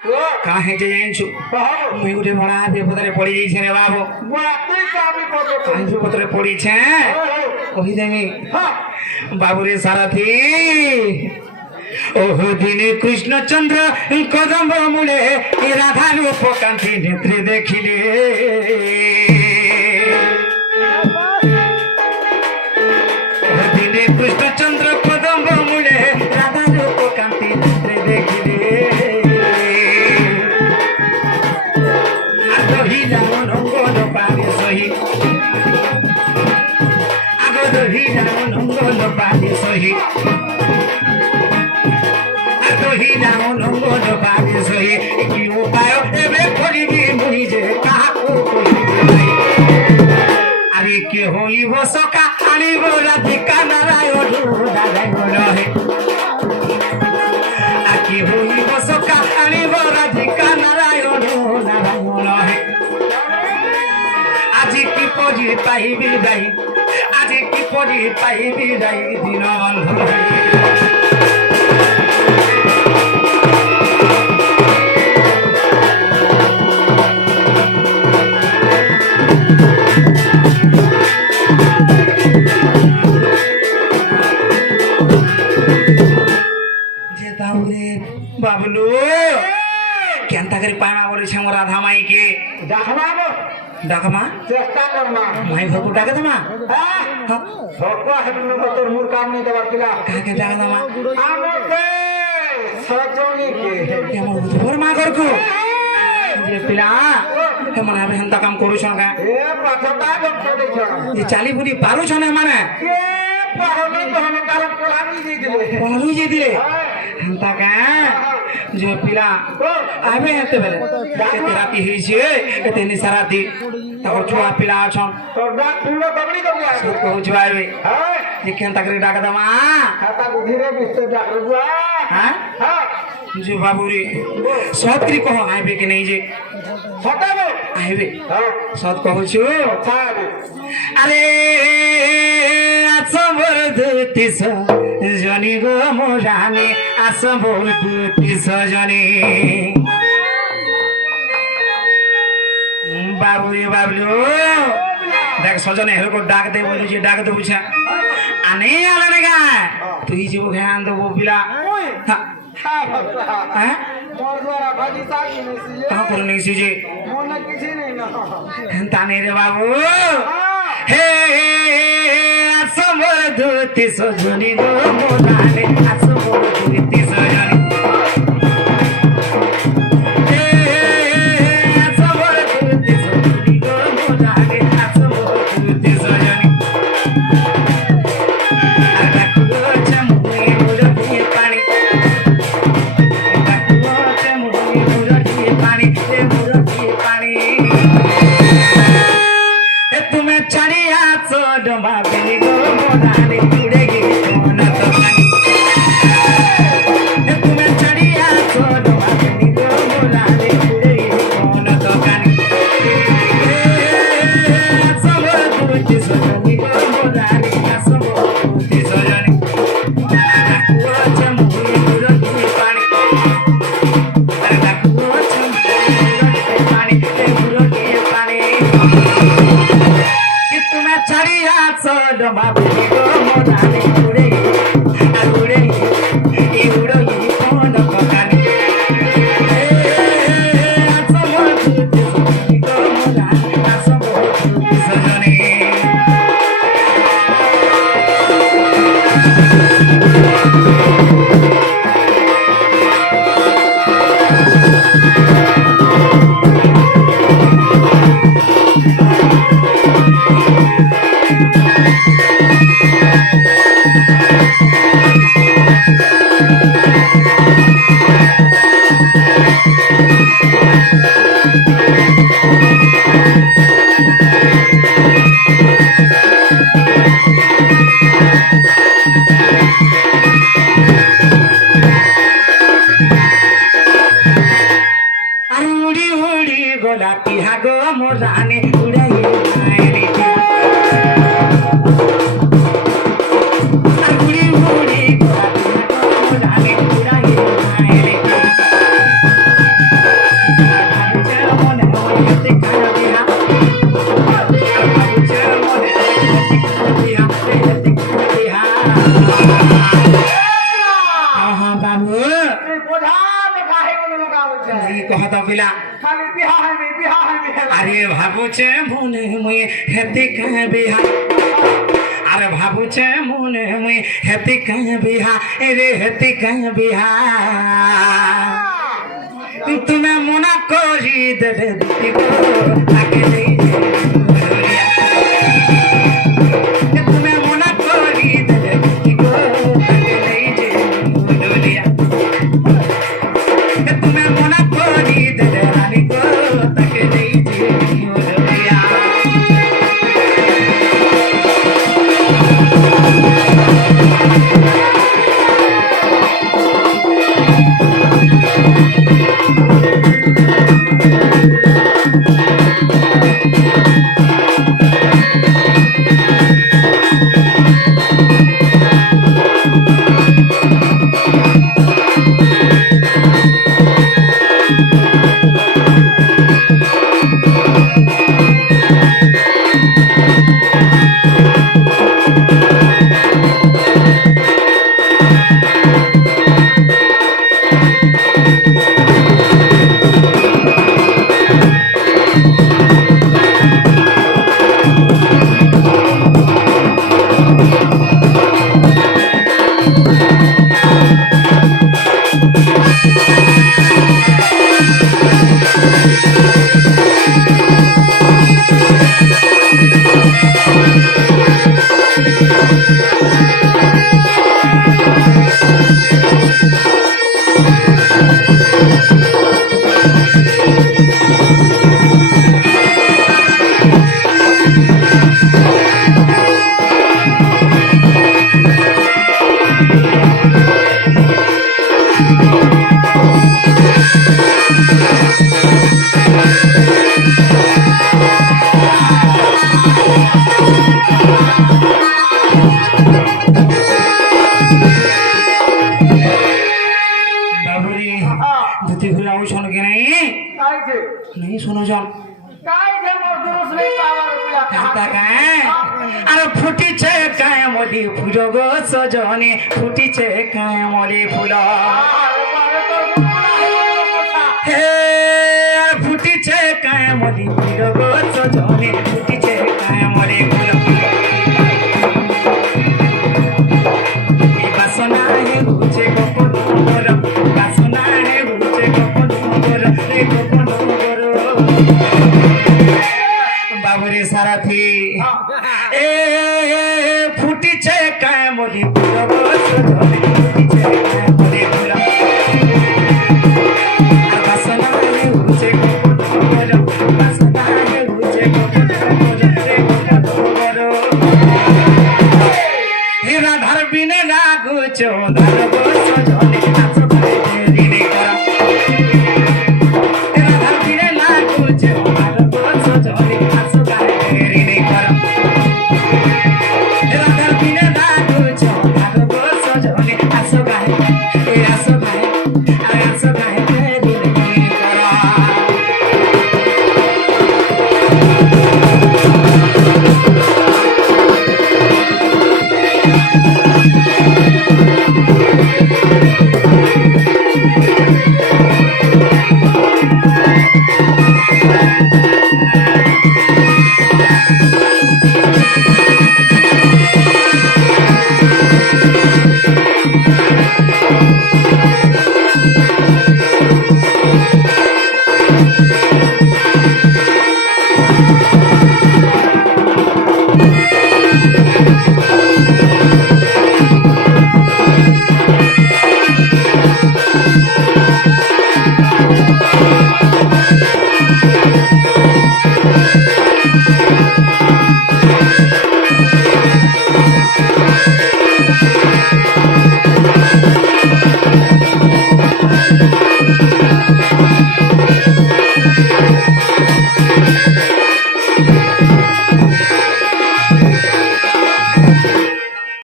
काहे जे जानिछु मुई गुटे बड़ा विपदरे पड़ी जाई छे रे बाबू काहे विपदरे पड़ी छे कहि देमी बाबू रे सारथी ओह दिने कृष्ण चंद्र कदम्ब मूले राधा रूप कांति नेत्रे देखिले ओह दिने कृष्ण चंद्र कदम्ब मूले राधा रूप कांति नेत्रे देखिले आगही जान अंगल पारे सही आगही जान अंगल पारे सही अरे के होई वो सका आनी वो राधिका नारायण है आके होई वो सका आनी वो राधिका नारायण है आज की पजी पाई बिदाई आज की पजी पाई बिदाई दिन बंधु बाबलू केंता करी पाना बोले छे मोर राधा माई के डाकमा डाकमा चेष्टा करना माई भगु डाके दमा भगवा हटनु तोर मूर काम नहीं देवा पिला का के डाके दमा आमते सजोनी के के मोर भोर मा कर को जे पिला के मना बे हंता काम करू छन का ए पाछटा जब छोड़े छ ये चाली बुनी पारू छने माने के पाहले तो हम कारण कोलानी दे दिले पारू जे दिले हंता का जो पिला आबे हेते बेले केते राती हेई छे केते नि साराती तकर छुआ पिला छन तो डाक तुलो बगड़ी कर लिया सब कहू छुआबे हां जे केंता करी डाक दमा खाता को धीरे बिस्ते डाक रुआ हां हां जो बाबूरी सत करी कहो आबे के नहीं जे हटाबो आबे हां सत कहू छु अरे आसबर दुतिस जनी गो मोरानी आसबर दुतिस जनी बाबू बाबलू देख सजने हेल को डाक दे बोली जे डाक दे बुझा आने आला ने का तू ही जीव ध्यान दो बिला हां मोरवा भाजी सागी नहीं सी कहां कर नहीं सी जे मोने किसी नहीं ना हंता नहीं रे बाबू हे आसबर दुतिस जनी गो मोरानी आसबर दुतिस जनी हाँ हाँ बाबू এই বোঝা দেখা হয়ে গেল লগা বলছে जी कहत पिला খালি বিহা হয় अरे भाबुचे मुने मुई हेती कहे बिहा अरे भाबुचे मुने मुई हेती कहे बिहा रे हेती कहे बिहा तुम्हें मना करी देबे दीको ताके नहीं तुम्हें मना करी देबे दीको ताके नहीं जे डोलिया तुम्हें मना करी देबे रानी को ताके नहीं जे डोलिया बाबूरी धुती खुलाऊ सुन के नहीं सुनो जान कहता काय अरे फुटी छे काय मोली फुलो गो सजनी फुटी छे काय मोली फुलो हे फुटी छे काय मोली फुलो गो सजनी फुटी छे काय मोली फुलो बासना हे गुचे गोपन मोर बासना हे गुचे गोपन मोर रे गोपन मोर बाबरे सारा थी ए फुटी छे काय मोली फुलो गो सजनी फुटी छे काय मोली फुलो बासना हे गुचे गोपन मोर बासना हे गुचे गोपन मोर रे गोपन मोर हे राधार बिने लागू चौधार गो सजनी नाच करे रे करा हे राधार बिने लागू चौधार गो सजनी नाच करे रे करा हे राधार बिने लागू चौधार गो सजनी नाच करे ए नाच करे रे करा